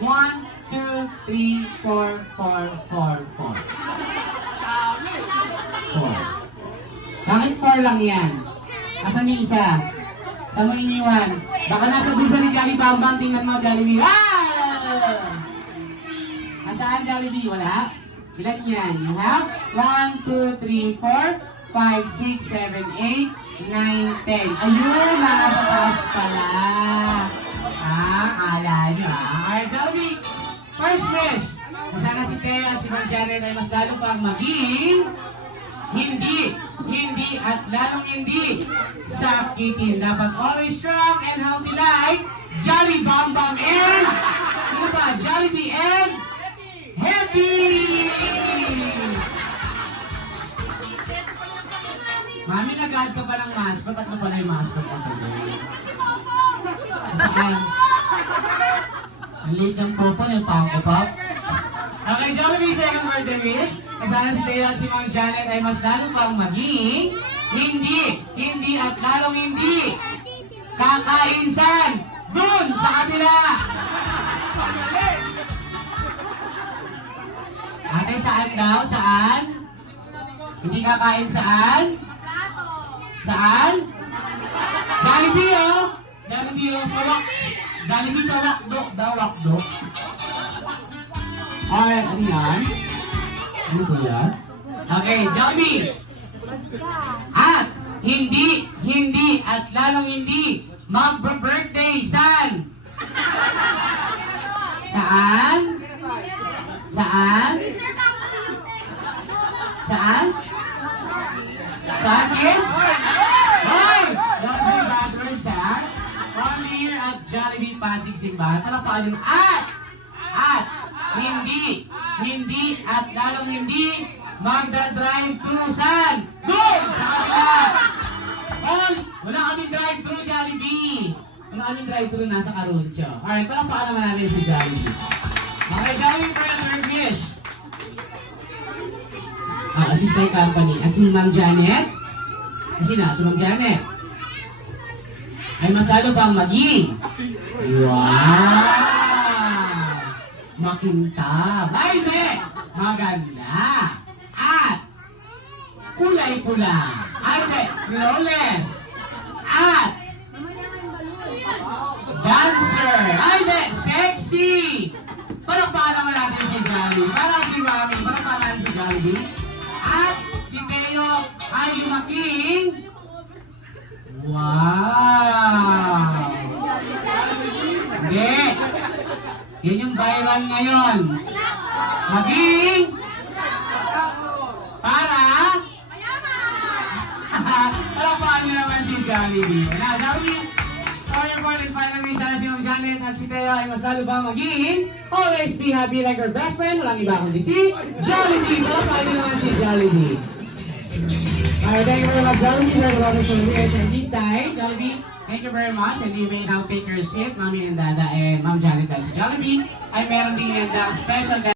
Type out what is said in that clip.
1, 2, 3, 4, 4, 4, 4. 4. Bakit 4 lang yan? Asan yung isa? Saan mo iniwan? Baka nasa bulsa ni Jollibee Bambang. Tingnan mo, Jollibee. Ah! Nasaan, Jollibee? Wala? Ilan yan? You have 1, 2, 3, 4, 5, 6, 7, 8, 9, 10. Ayun, nasa taas pala. Akala nyo Alright, Jollibee. First wish. Sana si Thea at si Ma'am Janet ay mas lalo pang maging hindi at lalong hindi sakitin. Dapat always strong and healthy like Jolly Bambam and ano ba? Jollibee and Happy! Mami, nag-add ka pa ng mascot at pala yung mascot pa today. Saan? Ang liit ng popo yung Funko Pop. Okay, Jollibee, second birthday wish. Sana si Thea at si Ma'am Janet ay mas lalo pang maging hindi at lalong hindi kakainsan dun sa kabila. Ate, saan daw? Saan? Hindi kakain saan? Saan? Jollibee, oh! Jollibee, oh! Sawak! Jollibee sa wakdok daw, wakdok. Alright, ano yan? Ano po yan? Okay, Jollibee! At hindi at lalong hindi magbe-birthday saan? Saan? Saan? Saan? Saan, kids? Hoy! Jollibee Backers, ha? From here at Jollibee Pasig Simbahan. Palakpakan yung at hindi at lalong hindi magda-drive-thru saan? Doon! Sa kabila! All, wala kaming drive-thru, Jollibee. Wala kaming drive-thru, nasa Caruncho. Alright, palakpakan naman natin si Jollibee. Okay, Jollibee for your third wish. Assistant company. At si Ma'am Janet? Kasi na, si Ma'am Janet. Ay mas lalo pang maging. Wow! Makintab. Ay, hindi! Maganda. At kulay-pula. Ay, hindi. Flawless. At dancer. Ay, hindi. Sexy. Palakpakan naman natin si Jollibee. Parang si Mami. Palakpakan natin si Jollibee. At si Teo ay lumaking. Wow! Hindi. Yan yung viral ngayon. Maging para palakpakan nyo naman si Jollibee. Na, Jollibee, for your fourth and final wish, sana si Ma'am Janet at si Teo ay mas lalo bang maging always be happy like your best friend. Walang iba kundi si Jollibee. Palakpakan nyo naman si Jollibee. Alright, thank you very much, Jollibee. Very welcome to the reaction this time. Jollibee, thank you very much. And you may now take your seat, Mami and Dada and Ma'am Janet at si Jollibee. Ay meron din yan special